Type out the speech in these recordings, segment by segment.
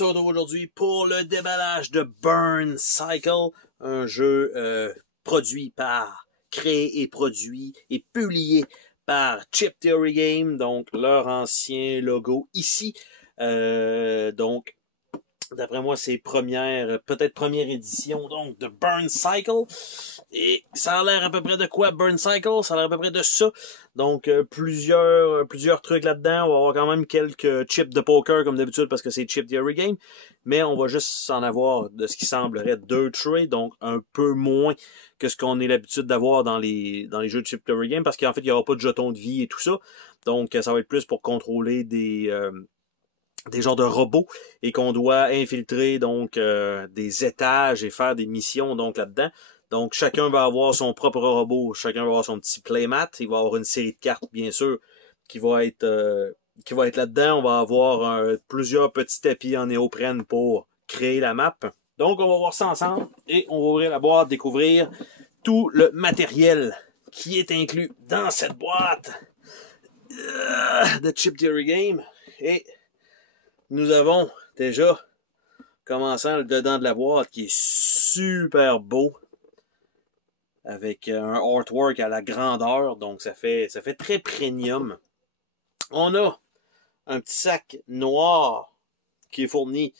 se retrouve aujourd'hui pour le déballage de Burn Cycle, un jeu créé et produit et publié par Chip Theory Game, donc leur ancien logo ici. Donc, d'après moi, c'est peut-être première édition donc de Burn Cycle. Et ça a l'air à peu près de quoi, Burn Cycle? Ça a l'air à peu près de ça. Donc, plusieurs trucs là-dedans. On va avoir quand même quelques chips de poker, comme d'habitude, parce que c'est Chip Theory Game. Mais on va juste en avoir de ce qui semblerait 2 trays, donc un peu moins que ce qu'on est l'habitude d'avoir dans les jeux de Chip Theory Game, parce qu'en fait, il n'y aura pas de jetons de vie et tout ça. Donc, ça va être plus pour contrôler des genres de robots et qu'on doit infiltrer donc des étages et faire des missions donc là-dedans. Donc chacun va avoir son propre robot, chacun va avoir son petit playmat, il va avoir une série de cartes bien sûr qui va être là-dedans. On va avoir plusieurs petits tapis en néoprène pour créer la map. Donc on va voir ça ensemble et on va ouvrir la boîte, découvrir tout le matériel qui est inclus dans cette boîte de Chip Theory Game. Et nous avons déjà, commençant le dedans de la boîte, qui est super beau, avec un artwork à la grandeur, donc ça fait très premium. On a un petit sac noir qui est fourni,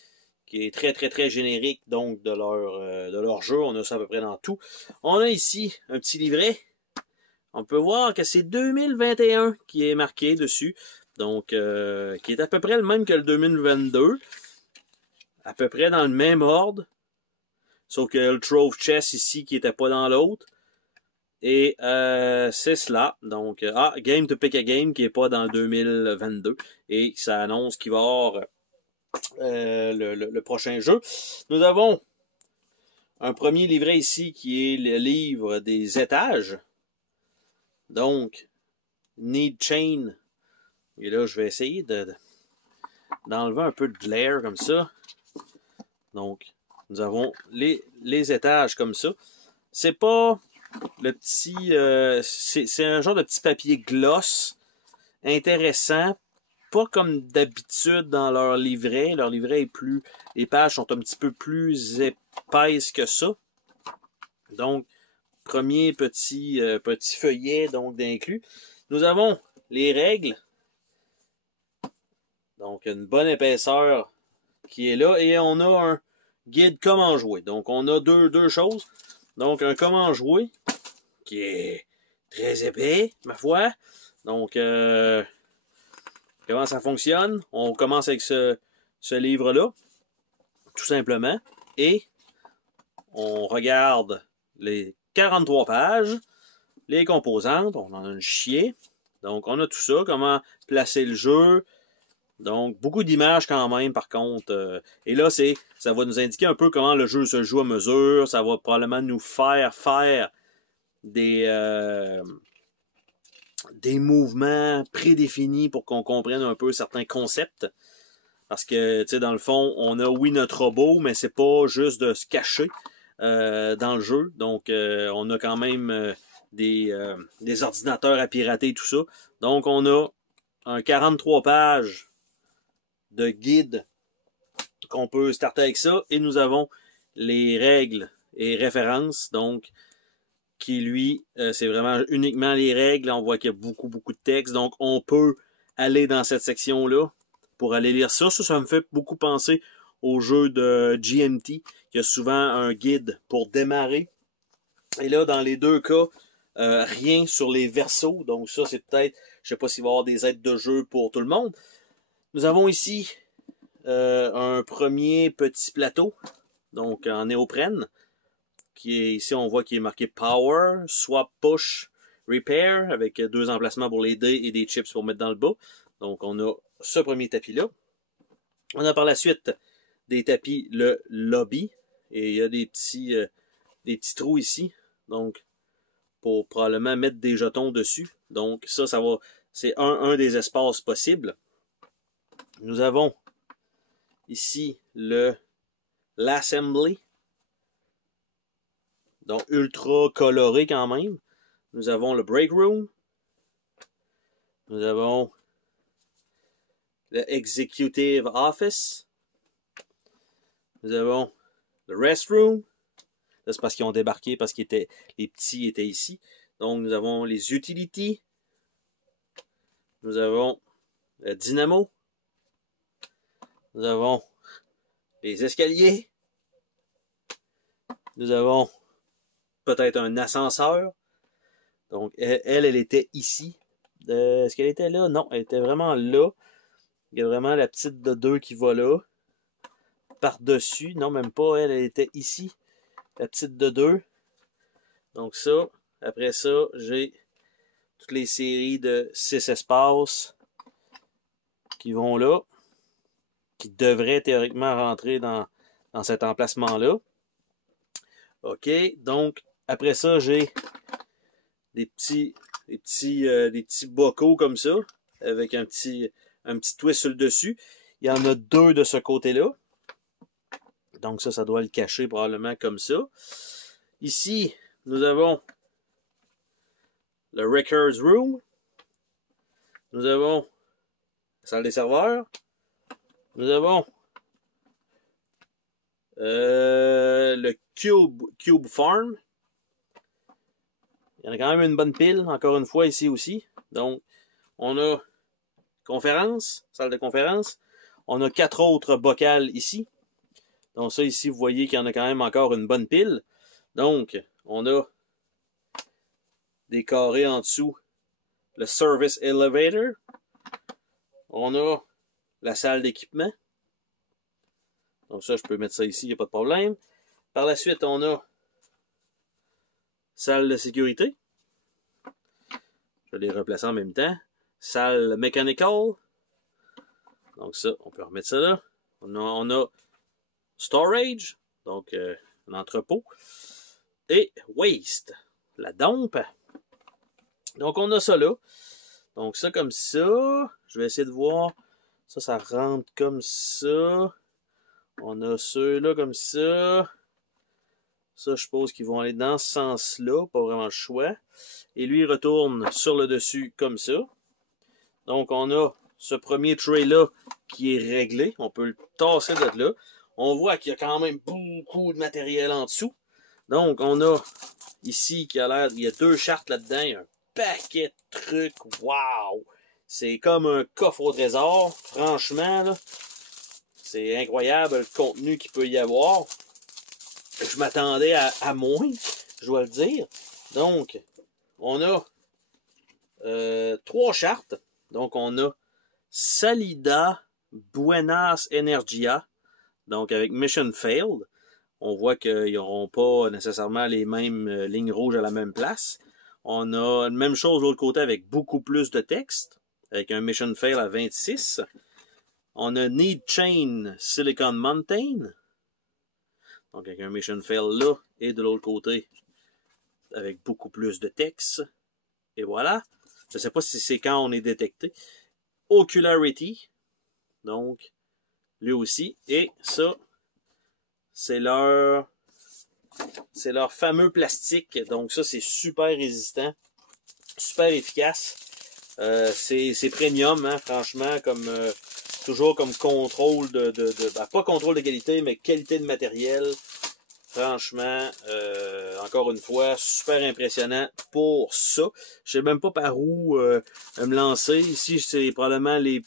qui est très très très générique, donc de leur jeu. On a ça à peu près dans tout. On a ici un petit livret. On peut voir que c'est 2021 qui est marqué dessus. Donc, qui est à peu près le même que le 2022. À peu près dans le même ordre. Sauf que le Trove Chess ici qui n'était pas dans l'autre. Et c'est cela. Donc, Game to Pick a Game qui n'est pas dans le 2022. Et ça annonce qu'il va y avoir le prochain jeu. Nous avons un premier livret ici qui est le livre des étages. Donc, Need Chain. Et là, je vais essayer d'enlever un peu de glare comme ça. Donc, nous avons les étages comme ça. C'est pas le petit... c'est un genre de petit papier gloss intéressant. Pas comme d'habitude dans leur livret. Leur livret est plus... Les pages sont un petit peu plus épaisses que ça. Donc, premier petit feuillet donc d'inclus. Nous avons les règles. Donc, une bonne épaisseur qui est là. Et on a un guide comment jouer. Donc, on a deux choses. Donc, un comment jouer qui est très épais, ma foi. Donc, comment ça fonctionne? On commence avec ce livre-là, tout simplement. Et on regarde les 43 pages, les composantes. On en a une chier. Donc, on a tout ça. Comment placer le jeu. Donc, beaucoup d'images quand même, par contre. Et là, ça va nous indiquer un peu comment le jeu se joue à mesure. Ça va probablement nous faire des mouvements prédéfinis pour qu'on comprenne un peu certains concepts. Parce que, tu sais, dans le fond, on a, oui, notre robot, mais c'est pas juste de se cacher dans le jeu. Donc, on a quand même des ordinateurs à pirater et tout ça. Donc, on a un 43 pages de guide qu'on peut starter avec ça. Et nous avons les règles et références, donc, qui, lui, c'est vraiment uniquement les règles. On voit qu'il y a beaucoup de texte. Donc, on peut aller dans cette section-là pour aller lire ça. Ça me fait beaucoup penser au jeu de GMT, qui a souvent un guide pour démarrer. Et là, dans les deux cas, rien sur les versos. Donc, ça, c'est peut-être, je sais pas s'il va y avoir des aides de jeu pour tout le monde. Nous avons ici un premier petit plateau, donc en néoprène, qui est ici, on voit qu'il est marqué Power, Swap, Push, Repair, avec 2 emplacements pour les dés et des chips pour mettre dans le bas. Donc, on a ce premier tapis-là. On a par la suite des tapis, le lobby, et il y a des petits trous ici, donc, pour probablement mettre des jetons dessus. Donc, ça va, c'est un des espaces possibles. Nous avons ici l'assembly. Donc, ultra coloré quand même. Nous avons le break room. Nous avons le executive office. Nous avons le restroom. Là, c'est parce qu'ils ont débarqué, parce que les petits étaient ici. Donc, nous avons les utilities. Nous avons le dynamo. Nous avons les escaliers. Nous avons peut-être un ascenseur. Donc, elle était ici. Est-ce qu'elle était là? Non, elle était vraiment là. Il y a vraiment la petite de 2 qui va là. Par-dessus. Non, même pas. Elle était ici. La petite de 2. Donc ça. Après ça, j'ai toutes les séries de 6 espaces qui vont là. Qui devraient théoriquement rentrer dans cet emplacement-là. OK. Donc, après ça, j'ai des petits bocaux comme ça. Avec un petit twist sur le dessus. Il y en a 2 de ce côté-là. Donc ça doit le cacher probablement comme ça. Ici, nous avons le Records Room. Nous avons la salle des serveurs. Nous avons le Cube Farm. Il y en a quand même une bonne pile, encore une fois, ici aussi. Donc, on a conférence, salle de conférence. On a 4 autres bocals ici. Donc ça, ici, vous voyez qu'il y en a quand même encore une bonne pile. Donc, on a des carrés en dessous. Le Service Elevator. On a la salle d'équipement. Donc ça, je peux mettre ça ici, il n'y a pas de problème. Par la suite, on a salle de sécurité. Je vais les replacer en même temps. Salle mechanical. Donc ça, on peut remettre ça là. On a storage, donc un entrepôt. Et waste, la dompe. Donc on a ça là. Donc ça comme ça. Je vais essayer de voir. Ça rentre comme ça. On a ceux-là comme ça. Ça, je suppose qu'ils vont aller dans ce sens-là. Pas vraiment le choix. Et lui, il retourne sur le dessus comme ça. Donc, on a ce premier tray-là qui est réglé. On peut le tasser de là. On voit qu'il y a quand même beaucoup de matériel en dessous. Donc, on a ici qui a l'air... Il y a 2 chartes là-dedans. Il y a un paquet de trucs. Wow! C'est comme un coffre au trésor. Franchement, là, c'est incroyable le contenu qu'il peut y avoir. Je m'attendais à moins, je dois le dire. Donc, on a 3 chartes. Donc, on a Salida Buenas Energia. Donc, avec Mission Failed. On voit qu'ils n'auront pas nécessairement les mêmes lignes rouges à la même place. On a la même chose de l'autre côté avec beaucoup plus de texte. Avec un Mission Fail à 26. On a Need Chain Silicon Mountain. Donc, avec un Mission Fail là, et de l'autre côté, avec beaucoup plus de texte. Et voilà. Je ne sais pas si c'est quand on est détecté. Ocularity. Donc, lui aussi. Et ça, c'est leur fameux plastique. Donc, ça, c'est super résistant. Super efficace. C'est premium, hein, franchement, comme... toujours comme contrôle pas contrôle de qualité, mais qualité de matériel. Franchement, encore une fois, super impressionnant pour ça. Je sais même pas par où me lancer. Ici, c'est probablement les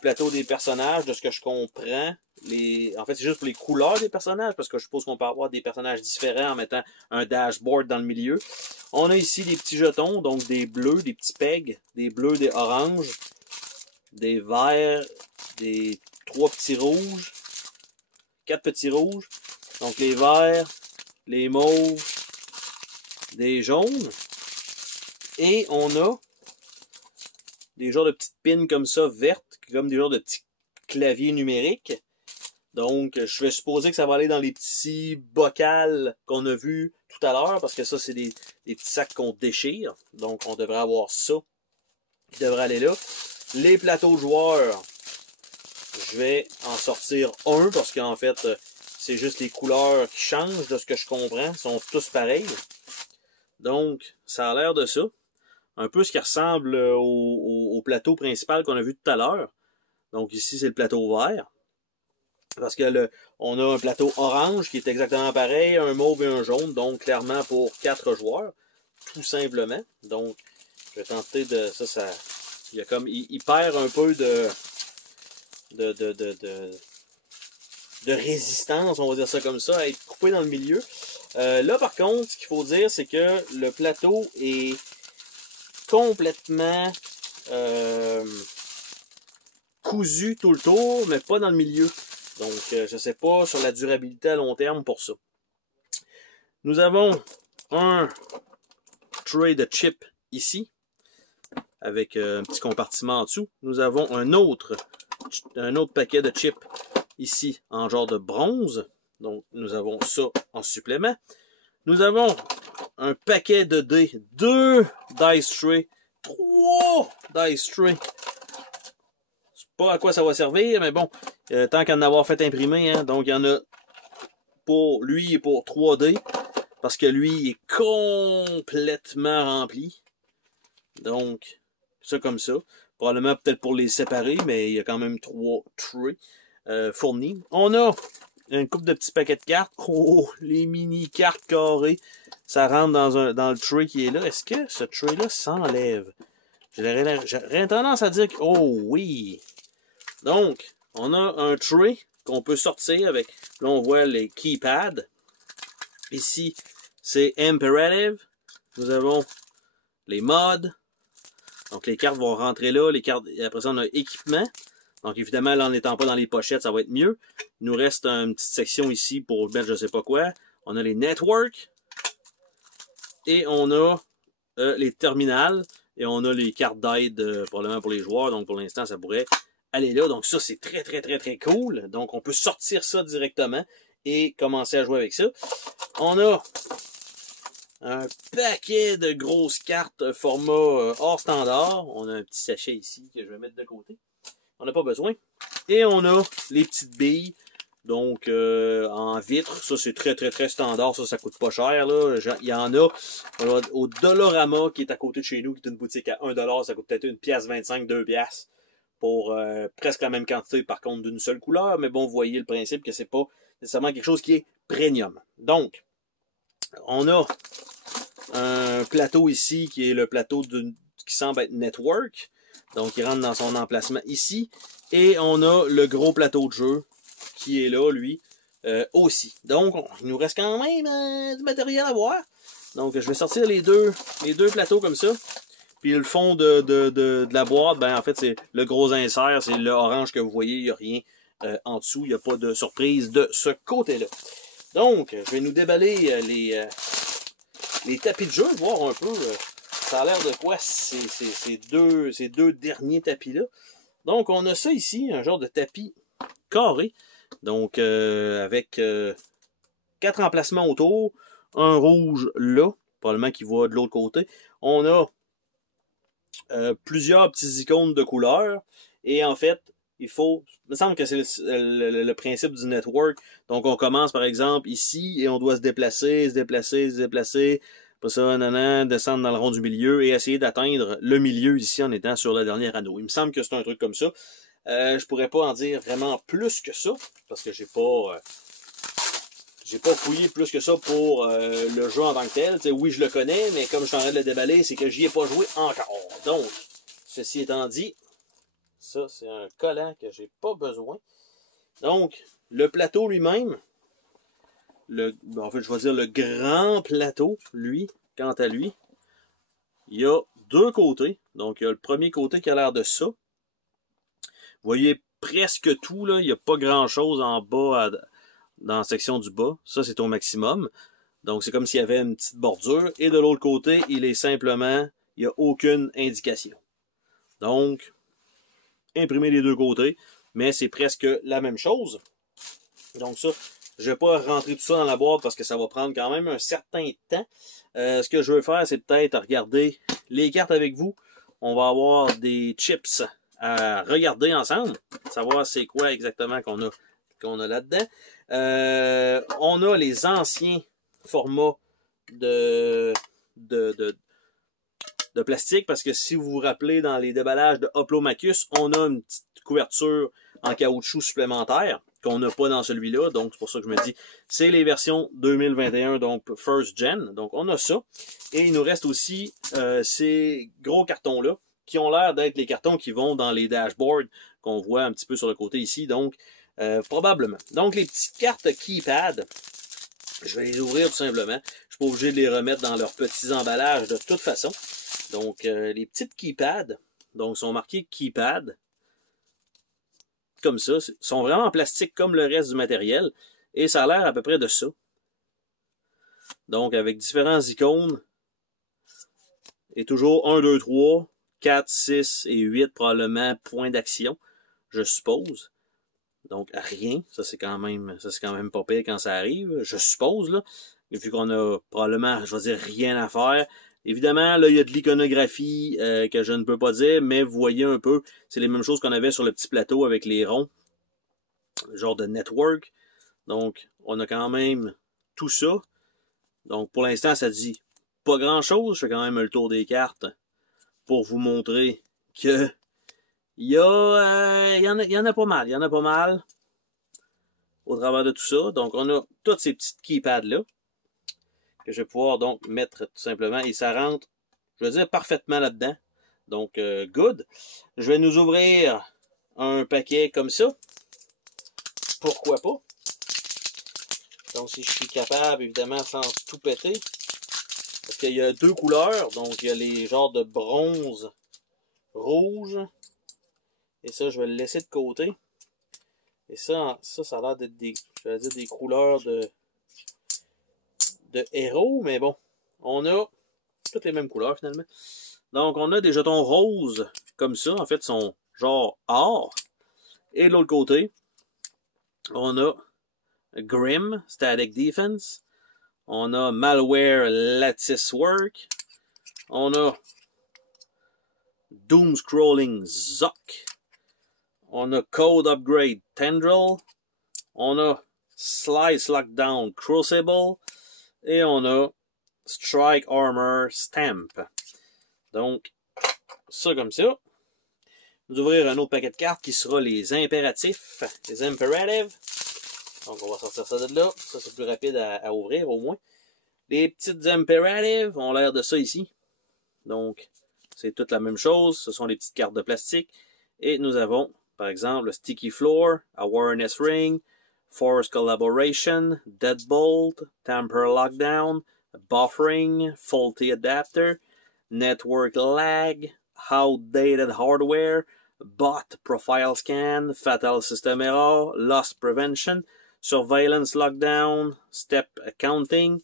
plateaux des personnages, de ce que je comprends. En fait, c'est juste pour les couleurs des personnages, parce que je suppose qu'on peut avoir des personnages différents en mettant un dashboard dans le milieu. On a ici des petits jetons, donc des bleus, des petits pegs, des bleus, des oranges, des verts, des 3 petits rouges, 4 petits rouges. Donc les verts, les mauves, des jaunes. Et on a des genres de petites pins comme ça, vertes, comme des genres de petits claviers numériques. Donc, je vais supposer que ça va aller dans les petits bocals qu'on a vus tout à l'heure, parce que ça, c'est des petits sacs qu'on déchire. Donc, on devrait avoir ça qui devrait aller là. Les plateaux joueurs, je vais en sortir un, parce qu'en fait, c'est juste les couleurs qui changent, de ce que je comprends. Ils sont tous pareils. Donc, ça a l'air de ça. Un peu ce qui ressemble au plateau principal qu'on a vu tout à l'heure. Donc, ici, c'est le plateau vert. Parce que on a un plateau orange qui est exactement pareil, un mauve et un jaune, donc clairement pour 4 joueurs, tout simplement. Donc, je vais tenter de... Ça il y a comme... Il perd un peu de résistance, on va dire ça comme ça, à être coupé dans le milieu. Là, par contre, ce qu'il faut dire, c'est que le plateau est complètement cousu tout le tour, mais pas dans le milieu. Donc, je ne sais pas sur la durabilité à long terme pour ça. Nous avons un tray de chips ici, avec un petit compartiment en dessous. Nous avons un autre paquet de chips ici, en genre de bronze. Donc, nous avons ça en supplément. Nous avons un paquet de dés, 2 dice trays, 3 dice trays. Je sais pas à quoi ça va servir, mais bon, tant qu'à en avoir fait imprimer, hein, donc il y en a pour lui et pour 3 dés, parce que lui il est complètement rempli. Donc, ça comme ça. Probablement peut-être pour les séparer, mais il y a quand même 3 trays fournis. On a une couple de petits paquets de cartes. Oh, les mini cartes carrées. Ça rentre dans le tray qui est là. Est-ce que ce tray-là s'enlève? J'aurais tendance à dire que... Oh oui! Donc, on a un tray qu'on peut sortir avec... Là, on voit les keypads. Ici, c'est Imperative. Nous avons les mods. Donc, les cartes vont rentrer là. Les cartes, après ça, on a équipement. Donc, évidemment, là, en n'étant pas dans les pochettes, ça va être mieux. Il nous reste une petite section ici pour mettre je sais pas quoi. On a les networks. Et on a les terminals. Et on a les cartes d'aide, probablement pour les joueurs. Donc, pour l'instant, ça pourrait aller là. Donc, ça, c'est très, très, très, très cool. Donc, on peut sortir ça directement et commencer à jouer avec ça. On a un paquet de grosses cartes format hors standard. On a un petit sachet ici que je vais mettre de côté. On n'a pas besoin. Et on a les petites billes. Donc, en vitre. Ça, c'est très, très, très standard. Ça coûte pas cher, là. Il y en a au Dollarama, qui est à côté de chez nous, qui est une boutique à 1$. Ça coûte peut-être 1,25$, 2$ pour presque la même quantité, par contre, d'une seule couleur. Mais bon, vous voyez le principe que c'est pas nécessairement quelque chose qui est premium. Donc, on a un plateau ici, qui est le plateau qui semble être Network. Donc, il rentre dans son emplacement ici. Et on a le gros plateau de jeu qui est là, lui, aussi. Donc, il nous reste quand même du matériel à voir. Donc, je vais sortir les deux plateaux comme ça. Puis le fond de la boîte, ben en fait, c'est le gros insert, c'est le orange que vous voyez, il n'y a rien en dessous. Il n'y a pas de surprise de ce côté-là. Donc, je vais nous déballer les tapis de jeu, voir un peu... ça a l'air de quoi ces deux derniers tapis-là. Donc, on a ça ici, un genre de tapis carré. Donc, avec 4 emplacements autour. Un rouge là, probablement qui va de l'autre côté. On a plusieurs petits icônes de couleurs. Et en fait, il me semble que c'est le principe du network. Donc, on commence par exemple ici et on doit se déplacer. Après ça, descendre dans le rond du milieu et essayer d'atteindre le milieu ici en étant sur le dernier anneau. Il me semble que c'est un truc comme ça. Je pourrais pas en dire vraiment plus que ça parce que j'ai pas fouillé plus que ça pour le jeu en tant que tel. T'sais, oui, je le connais, mais comme je suis en train de le déballer, c'est que j'y ai pas joué encore. Donc, ceci étant dit, ça, c'est un collant que j'ai pas besoin. Donc, le plateau lui-même, en fait, je vais dire le grand plateau, lui, quant à lui, il y a 2 côtés. Donc, il y a le premier côté qui a l'air de ça. Vous voyez presque tout, là. Il n'y a pas grand-chose en bas, dans la section du bas. Ça, c'est au maximum. Donc, c'est comme s'il y avait une petite bordure. Et de l'autre côté, il est simplement... Il n'y a aucune indication. Donc, imprimer les 2 côtés. Mais c'est presque la même chose. Donc ça, je ne vais pas rentrer tout ça dans la boîte parce que ça va prendre quand même un certain temps. Ce que je veux faire, c'est peut-être regarder les cartes avec vous. On va avoir des chips à regarder ensemble. Savoir c'est quoi exactement qu'on a là-dedans. On a les anciens formats de plastique parce que si vous vous rappelez dans les déballages de Hoplomachus, on a une petite couverture en caoutchouc supplémentaire qu'on n'a pas dans celui-là. Donc, c'est pour ça que je me dis, c'est les versions 2021, donc First Gen. Donc, on a ça. Et il nous reste aussi ces gros cartons-là, qui ont l'air d'être les cartons qui vont dans les dashboards qu'on voit un petit peu sur le côté ici. Donc, probablement. Donc, les petites cartes keypad, je vais les ouvrir tout simplement. Je suis pas obligé de les remettre dans leurs petits emballages de toute façon. Donc, les petites keypads, donc, sont marquées keypad. Comme ça. Sont vraiment en plastique comme le reste du matériel. Et ça a l'air à peu près de ça. Donc, avec différents icônes. Et toujours 1, 2, 3, 4, 6 et 8 probablement points d'action, je suppose. Donc, rien. Ça, c'est quand même pas pire quand ça arrive, je suppose, là. Et vu qu'on a probablement, je vais dire, rien à faire. Évidemment, là, il y a de l'iconographie que je ne peux pas dire, mais vous voyez un peu, c'est les mêmes choses qu'on avait sur le petit plateau avec les ronds. Genre de network. Donc, on a quand même tout ça. Donc, pour l'instant, ça dit pas grand-chose. Je fais quand même le tour des cartes pour vous montrer que il y en a pas mal. Il y en a pas mal au travers de tout ça. Donc, on a toutes ces petites keypads-là que je vais pouvoir donc mettre tout simplement. Et ça rentre, je veux dire, parfaitement là-dedans. Donc, good. Je vais nous ouvrir un paquet comme ça. Pourquoi pas? Donc, si je suis capable, évidemment, sans tout péter. Parce qu'il y a deux couleurs. Donc, il y a les genres de bronze rouge. Et ça, je vais le laisser de côté. Et ça a l'air d'être des couleurs de héros. Mais bon, on a toutes les mêmes couleurs, finalement. Donc, on a des jetons roses, comme ça. En fait, ils sont genre or. Et de l'autre côté, on a Grim, Static Defense. On a Malware, Lattice Work. On a Doom Scrolling, Zoc. On a Code Upgrade, Tendril. On a Slice Lockdown, Crucible. Et on a Strike Armor, Stamp. Donc, ça comme ça. Nous ouvrir un autre paquet de cartes qui sera les impératifs, les imperatives. Donc, on va sortir ça de là. Ça, c'est plus rapide à ouvrir, au moins. Les petites imperatives ont l'air de ça ici. Donc, c'est toute la même chose. Ce sont les petites cartes de plastique. Et nous avons, par exemple, le Sticky Floor, Awareness Ring, Force Collaboration, Deadbolt, Tamper Lockdown, Buffering, Faulty Adapter, Network Lag, Outdated Hardware, Bot Profile Scan, Fatal System Error, Loss Prevention, Surveillance Lockdown, Step Accounting,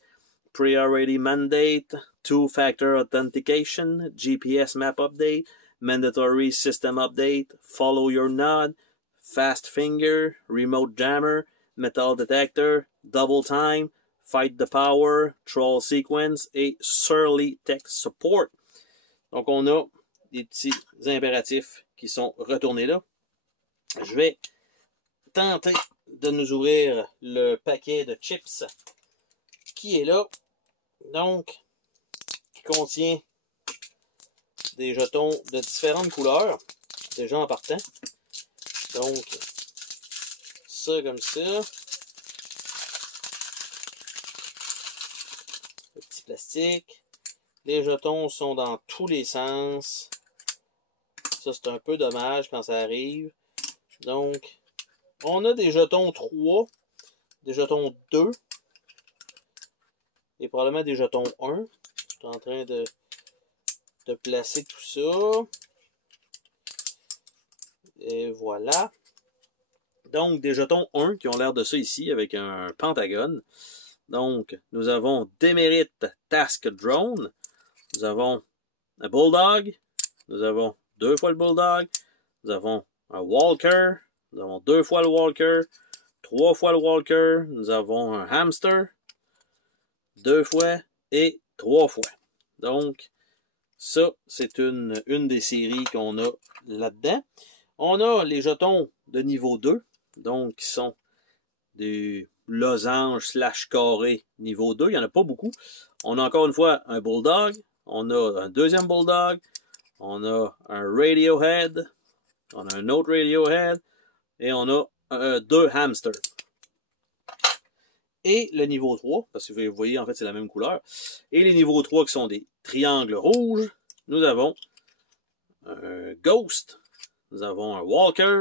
Priority Mandate, Two-Factor Authentication, GPS Map Update, Mandatory System Update, Follow Your Node, Fast Finger, Remote Jammer, Metal Detector, Double Time, Fight the Power, Troll Sequence et Surly Tech Support. Donc, on a des petits impératifs qui sont retournés là. Je vais tenter de nous ouvrir le paquet de chips qui est là. Donc, qui contient des jetons de différentes couleurs, déjà en partant. Donc, ça comme ça. Le petit plastique. Les jetons sont dans tous les sens. Ça, c'est un peu dommage quand ça arrive. Donc, on a des jetons 3, des jetons 2 et probablement des jetons 1. Je suis en train de placer tout ça. Et voilà. Donc, des jetons 1 qui ont l'air de ça ici avec un pentagone. Donc, nous avons Demerit Task Drone. Nous avons un Bulldog. Nous avons 2 fois le Bulldog. Nous avons un Walker. Nous avons 2 fois le Walker. 3 fois le Walker. Nous avons un Hamster. 2 fois et 3 fois. Donc, ça, c'est une des séries qu'on a là-dedans. On a les jetons de niveau 2. Donc, qui sont des losanges / carrés niveau 2. Il n'y en a pas beaucoup. On a encore une fois un Bulldog. On a un deuxième Bulldog. On a un Radiohead. On a un autre Radiohead. Et on a 2 hamsters. Et le niveau 3, parce que vous voyez, en fait, c'est la même couleur. Et les niveaux 3 qui sont des triangles rouges, nous avons un Ghost, nous avons un Walker,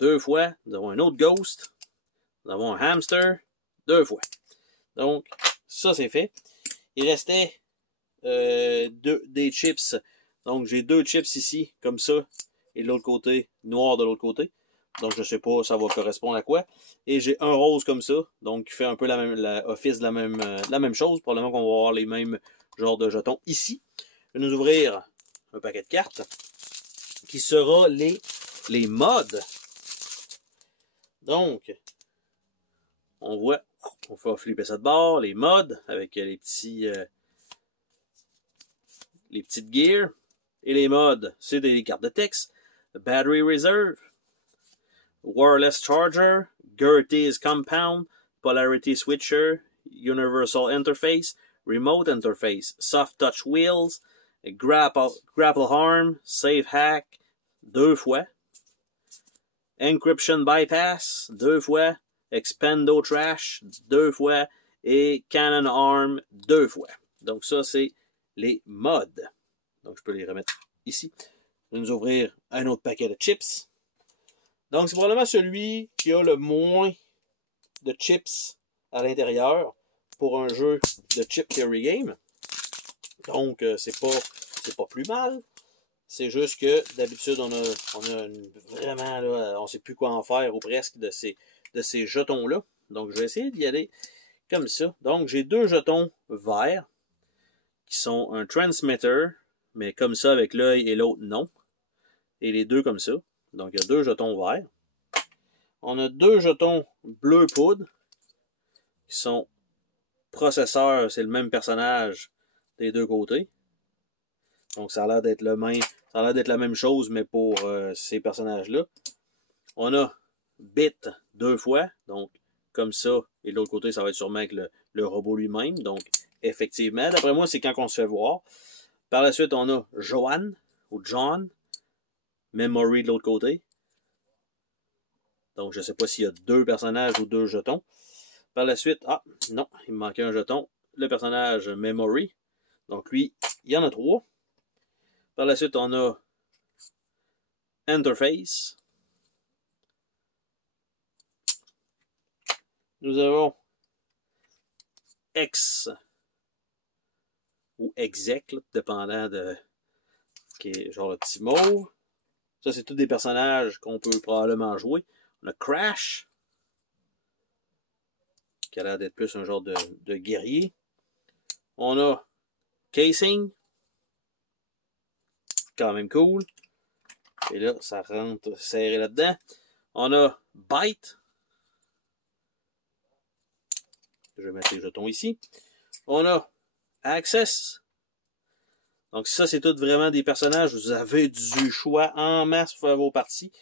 2 fois, nous avons un autre Ghost, nous avons un Hamster, 2 fois. Donc, ça c'est fait. Il restait des chips. Donc, j'ai 2 chips ici, comme ça, et de l'autre côté, noir de l'autre côté. Donc, je sais pas, ça va correspondre à quoi. Et j'ai un rose comme ça, donc qui fait un peu office de la même chose. Probablement qu'on va avoir les mêmes genres de jetons ici. Je vais nous ouvrir un paquet de cartes qui sera les modes. Donc, on voit, on va flipper ça de bord, les modes avec les petites gears. Et les modes, c'est des cartes de texte. Battery Reserve, Wireless Charger, Gertie's Compound, Polarity Switcher, Universal Interface, Remote Interface, Soft Touch Wheels, Grapple Arm, Safe Hack, 2 fois, Encryption Bypass, 2 fois, Expendo Trash, 2 fois, et Cannon Arm, 2 fois. Donc ça, c'est les modes. Donc je peux les remettre ici. Je vais nous ouvrir un autre paquet de chips. Donc, c'est probablement celui qui a le moins de chips à l'intérieur pour un jeu de Chip Theory Game. Donc, c'est pas plus mal. C'est juste que d'habitude, on a vraiment, là, on sait plus quoi en faire ou presque de ces jetons-là. Donc, je vais essayer d'y aller comme ça. Donc, j'ai 2 jetons verts qui sont un transmitter, mais comme ça avec l'œil et l'autre non. Et les 2 comme ça. Donc, il y a 2 jetons verts. On a 2 jetons bleu poudre qui sont processeurs, c'est le même personnage des 2 côtés. Donc, ça a l'air d'être la même chose, mais pour ces personnages-là. On a bit 2 fois, donc comme ça, et de l'autre côté, ça va être sûrement avec le robot lui-même. Donc, effectivement, d'après moi, c'est quand on se fait voir. Par la suite, on a Joanne ou John, Memory de l'autre côté. Donc, je ne sais pas s'il y a 2 personnages ou 2 jetons. Par la suite, non, il me manquait un jeton. Le personnage Memory. Donc, lui, il y en a 3. Par la suite, on a Interface. Nous avons X ou Exec, là, dépendant de qui est genre le petit mauve. Ça, c'est tous des personnages qu'on peut probablement jouer. On a Crash, qui a l'air d'être plus un genre de guerrier. On a Casing, quand même cool. Et là, ça rentre serré là-dedans. On a Bite. Je vais mettre les jetons ici. On a Access. Donc ça, c'est tout vraiment des personnages. Vous avez du choix en masse pour faire vos parties.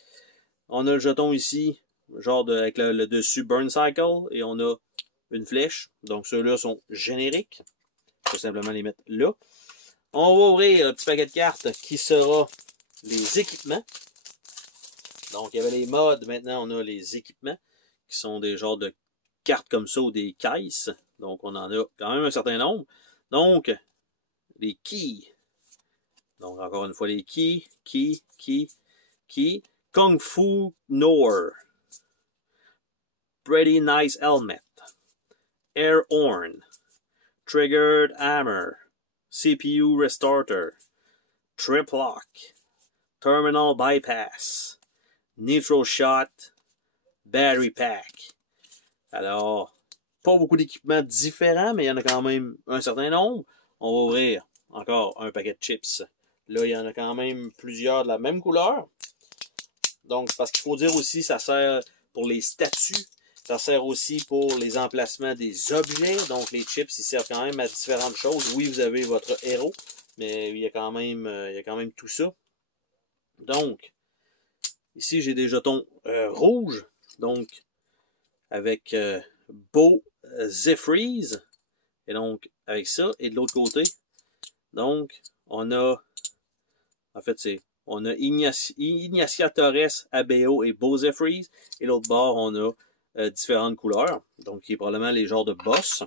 On a le jeton ici, genre avec le dessus Burn Cycle. Et on a une flèche. Donc ceux-là sont génériques. Je vais simplement les mettre là. On va ouvrir le petit paquet de cartes qui sera les équipements. Donc il y avait les modes. Maintenant, on a les équipements qui sont des genres de cartes comme ça ou des caisses. Donc on en a quand même un certain nombre. Donc, les keys. Donc, encore une fois, les keys. Kung Fu Noir. Pretty Nice Helmet. Air Horn. Triggered Hammer. CPU Restarter. Trip Lock. Terminal Bypass. Nitro Shot. Battery Pack. Alors, pas beaucoup d'équipements différents, mais il y en a quand même un certain nombre. On va ouvrir encore un paquet de chips. Là, il y en a quand même plusieurs de la même couleur. Donc, parce qu'il faut dire aussi, ça sert pour les statues. Ça sert aussi pour les emplacements des objets. Donc, les chips, ils servent quand même à différentes choses. Oui, vous avez votre héros, mais il y a quand même tout ça. Donc, ici, j'ai des jetons rouges. Donc, avec Beau Zephyrs. Et donc, avec ça. Et de l'autre côté, donc, on a, en fait, c'est on a Ignacia Torres, Abeo et Bose Freeze. Et l'autre bord, on a différentes couleurs. Donc, qui est probablement les genres de boss.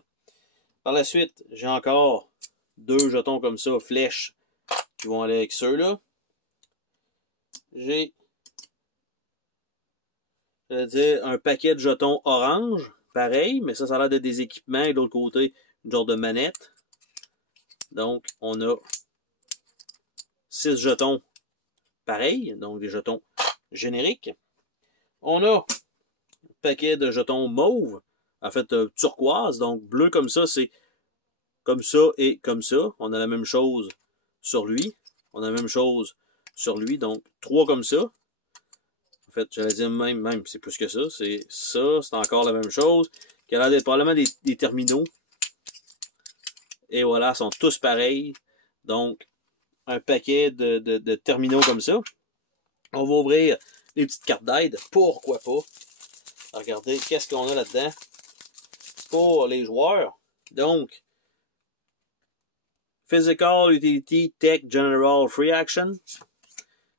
Par la suite, j'ai encore 2 jetons comme ça, flèches, qui vont aller avec ceux-là. J'ai, je vais dire, un paquet de jetons orange, pareil, mais ça a l'air d'être des équipements. Et de l'autre côté, une genre de manette. Donc, on a 6 jetons pareil, donc des jetons génériques. On a un paquet de jetons mauve, en fait turquoise, donc bleu comme ça, c'est comme ça et comme ça. On a la même chose sur lui. On a la même chose sur lui, donc 3 comme ça. En fait, j'allais dire même c'est plus que ça. C'est ça, c'est encore la même chose. Qui a l'air d'être probablement des terminaux. Et voilà, ils sont tous pareils. Donc, un paquet de terminaux comme ça. On va ouvrir les petites cartes d'aide. Pourquoi pas? Regardez, qu'est-ce qu'on a là-dedans pour les joueurs. Donc, Physical, Utility, Tech, General, Free Action.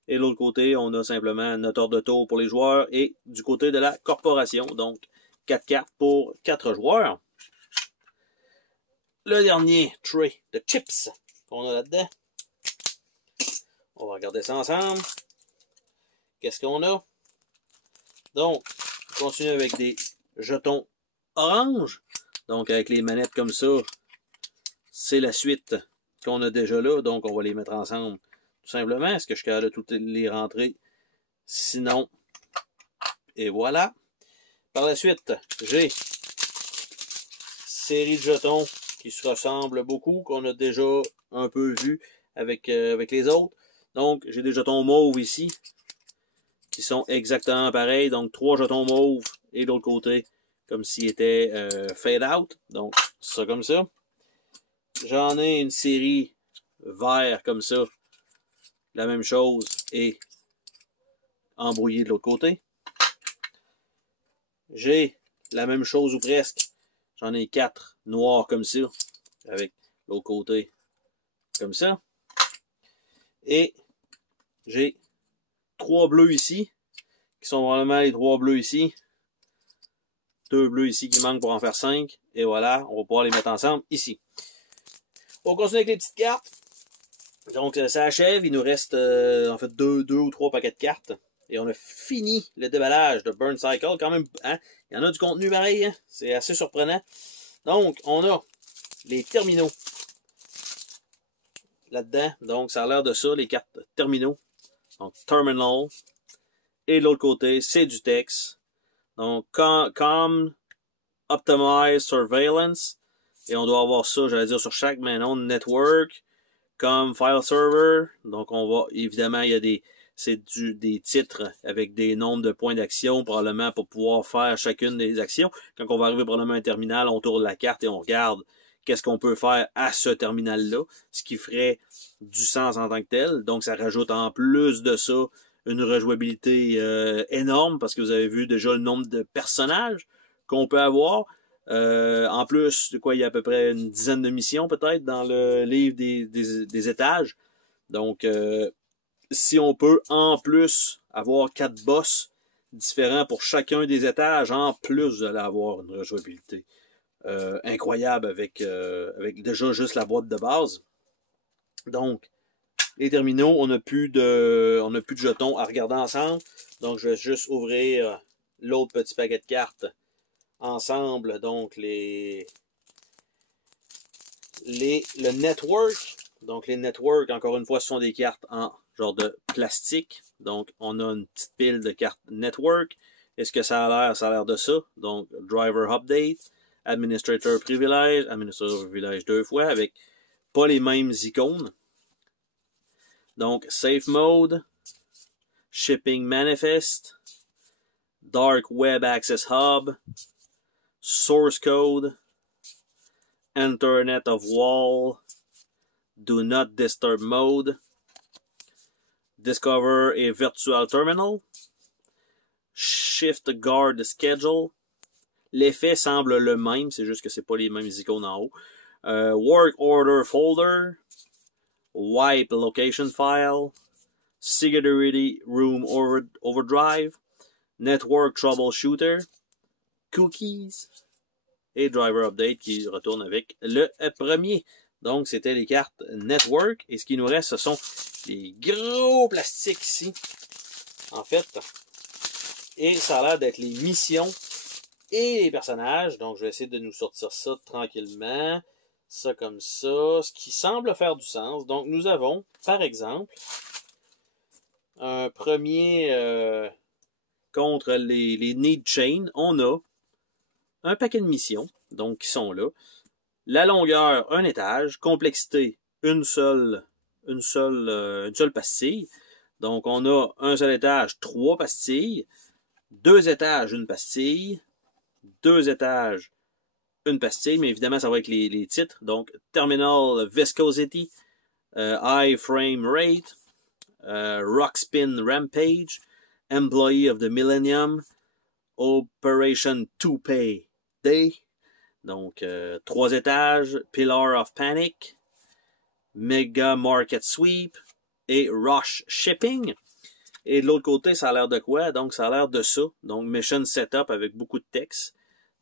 Et de l'autre côté, on a simplement notre ordre de tour pour les joueurs. Et du côté de la corporation, donc 4 cartes pour 4 joueurs. Le dernier tray de chips qu'on a là-dedans. On va regarder ça ensemble. Qu'est-ce qu'on a? Donc, on continue avec des jetons orange. Donc, avec les manettes comme ça, c'est la suite qu'on a déjà là. Donc, on va les mettre ensemble tout simplement. Est-ce que je suis capable de toutes les rentrer? Sinon, et voilà. Par la suite, j'ai série de jetons qui se ressemblent beaucoup, qu'on a déjà un peu vu avec les autres. Donc, j'ai des jetons mauves ici, qui sont exactement pareils. Donc, 3 jetons mauves et de l'autre côté, comme s'ils étaient fade out. Donc, ça comme ça. J'en ai une série vert comme ça. La même chose et embrouillé de l'autre côté. J'ai la même chose ou presque. J'en ai 4 noirs comme ça, avec l'autre côté comme ça. Et j'ai 3 bleus ici, qui sont vraiment les 3 bleus ici. 2 bleus ici qui manquent pour en faire 5. Et voilà, on va pouvoir les mettre ensemble ici. On continue avec les petites cartes. Donc, ça achève. Il nous reste en fait 2 ou 3 paquets de cartes. Et on a fini le déballage de Burn Cycle. Quand même, hein? Il y en a du contenu pareil. Hein? C'est assez surprenant. Donc, on a les terminaux là-dedans. Donc, ça a l'air de ça, les cartes terminaux. Donc, Terminal. Et de l'autre côté, c'est du texte. Donc, Com, Optimize, Surveillance. Et on doit avoir ça, j'allais dire, sur chaque main Network, comme File Server. Donc, on va, évidemment, il y a des titres avec des nombres de points d'action, probablement pour pouvoir faire chacune des actions. Quand on va arriver probablement à un terminal, on tourne la carte et on regarde qu'est-ce qu'on peut faire à ce terminal-là, ce qui ferait du sens en tant que tel. Donc, ça rajoute en plus de ça une rejouabilité énorme, parce que vous avez vu déjà le nombre de personnages qu'on peut avoir. En plus, de quoi, il y a à peu près une dizaine de missions peut-être dans le livre des étages. Donc, si on peut en plus avoir 4 boss différents pour chacun des étages, en plus, vous allez avoir une rejouabilité incroyable avec déjà juste la boîte de base. Donc, les terminaux, on n'a plus de jetons à regarder ensemble. Donc, je vais juste ouvrir l'autre petit paquet de cartes ensemble. Donc, le network. Donc, les networks, encore une fois, ce sont des cartes en genre de plastique. Donc, on a une petite pile de cartes network. Est-ce que ça a l'air? Ça a l'air de ça. Donc, driver update, administrator privilege 2 fois avec pas les mêmes icônes. Donc, safe mode, shipping manifest, dark web access hub, source code, internet of wall, do not disturb mode, discover a virtual terminal, shift guard schedule. L'effet semble le même, c'est juste que c'est pas les mêmes icônes en haut. Work order folder, wipe location file, Security Room Overdrive, Network Troubleshooter, Cookies et Driver Update qui retourne avec le premier. Donc, c'était les cartes Network. Et ce qui nous reste, ce sont les gros plastiques ici, en fait. Et ça a l'air d'être les missions et les personnages. Donc, je vais essayer de nous sortir ça tranquillement. Ça comme ça. Ce qui semble faire du sens. Donc, nous avons, par exemple, un premier contre les Need Chain. On a un paquet de missions, donc qui sont là. La longueur, un étage. Complexité, une seule pastille. Donc, on a un seul étage, 3 pastilles. 2 étages, une pastille. 2 étages, une pastille. Mais évidemment, ça va avec les titres. Donc, Terminal Viscosity, High Frame Rate, Rockspin Rampage, Employee of the Millennium, Operation Toupee Day. Donc, 3 étages, Pillar of Panic, Mega Market Sweep et Rush Shipping. Et de l'autre côté, ça a l'air de quoi? Donc, ça a l'air de ça. Donc, Mission Setup avec beaucoup de texte.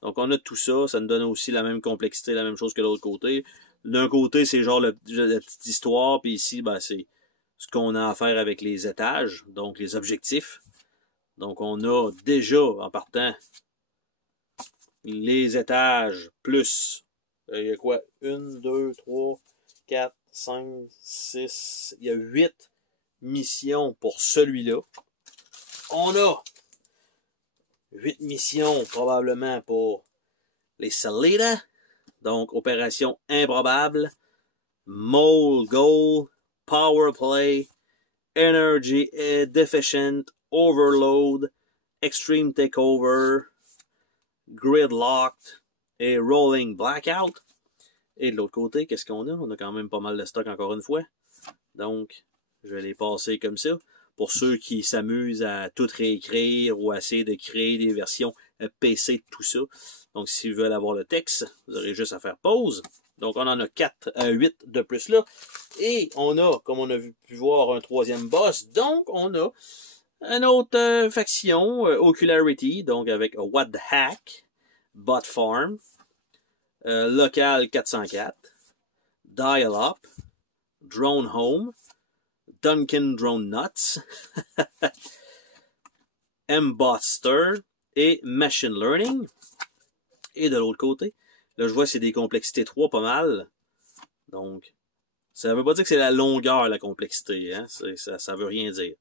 Donc, on a tout ça. Ça nous donne aussi la même complexité, la même chose que de l'autre côté. D'un côté, c'est genre la petite histoire. Puis ici, ben, c'est ce qu'on a à faire avec les étages. Donc, les objectifs. Donc, on a déjà, en partant, les étages plus, il y a quoi? 1, 2, 3, 4, 5, 6, il y a 8 missions pour celui-là. On a 8 missions probablement pour les Salida, donc Opération Improbable, Mole Goal, Power Play, Energy Deficient, Overload, Extreme Takeover, Gridlocked et Rolling Blackout. Et de l'autre côté, qu'est-ce qu'on a? On a quand même pas mal de stock encore une fois. Donc, je vais les passer comme ça. Pour ceux qui s'amusent à tout réécrire ou à essayer de créer des versions PC de tout ça. Donc, s'ils veulent avoir le texte, vous aurez juste à faire pause. Donc, on en a 8 de plus là. Et on a, comme on a pu voir, un troisième boss. Donc, on a une autre faction, Ocularity, donc avec What the Hack, Bot Farm, Local 404, Dial-Up, Drone Home, Duncan Drone Nuts, Embuster et Machine Learning. Et de l'autre côté, là je vois c'est des complexités 3 pas mal. Donc, ça veut pas dire que c'est la longueur la complexité, hein? Ça veut rien dire.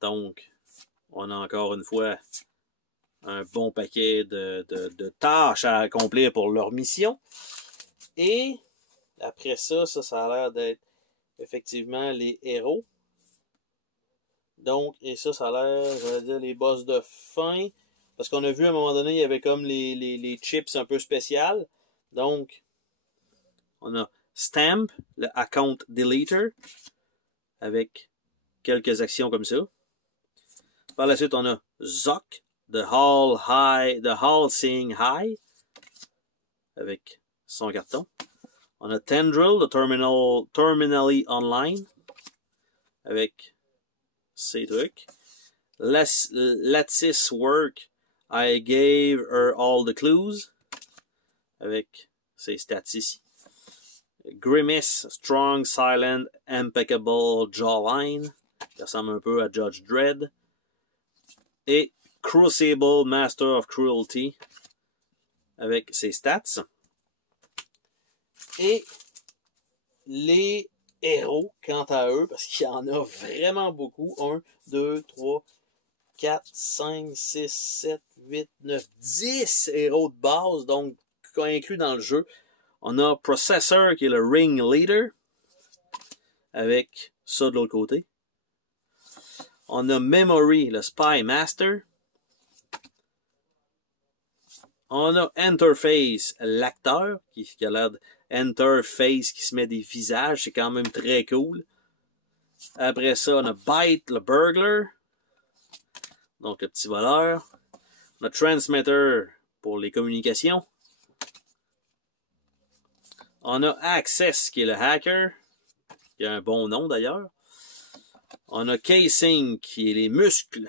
Donc, on a encore une fois un bon paquet de tâches à accomplir pour leur mission. Et après ça a l'air d'être effectivement les héros. Donc, et ça a l'air, je vais dire, les boss de fin. Parce qu'on a vu à un moment donné, il y avait comme les chips un peu spéciales. Donc, on a Stamp, le Account Deleter, avec quelques actions comme ça. Par la suite, on a Zoc, The Hall Seeing High, avec son carton. On a Tendril, The Terminally Online, avec ses trucs. Lattice Work, I gave her all the clues, avec ses stats ici. Grimace, Strong, Silent, Impeccable Jawline, qui ressemble un peu à Judge Dredd. Et Crucible, Master of Cruelty, avec ses stats. Et les héros, quant à eux, parce qu'il y en a vraiment beaucoup. 1, 2, 3, 4, 5, 6, 7, 8, 9, 10 héros de base, donc inclus dans le jeu. On a Processor, qui est le Ring Leader, avec ça de l'autre côté. On a Memory, le Spy Master. On a Interface, l'acteur, qui a l'air d'Interface, qui se met des visages, c'est quand même très cool. Après ça, on a Bite, le Burglar, donc le petit voleur. On a Transmitter, pour les communications. On a Access, qui est le hacker, qui a un bon nom d'ailleurs. On a Casing, qui est les muscles.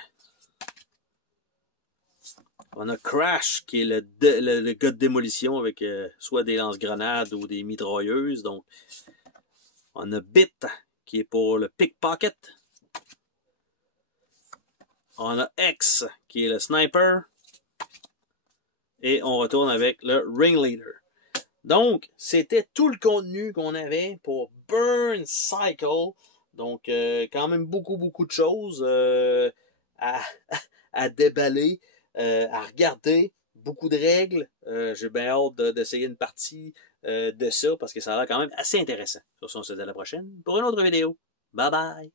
On a Crash, qui est le gars de démolition avec soit des lance-grenades ou des mitrailleuses. Donc, on a Bit, qui est pour le pickpocket. On a X, qui est le sniper. Et on retourne avec le ringleader. Donc, c'était tout le contenu qu'on avait pour Burn Cycle. Donc, quand même beaucoup de choses à déballer, à regarder. Beaucoup de règles. J'ai bien hâte d'essayer une partie de ça parce que ça a l'air quand même assez intéressant. Sur ce, on se dit à la prochaine pour une autre vidéo. Bye bye!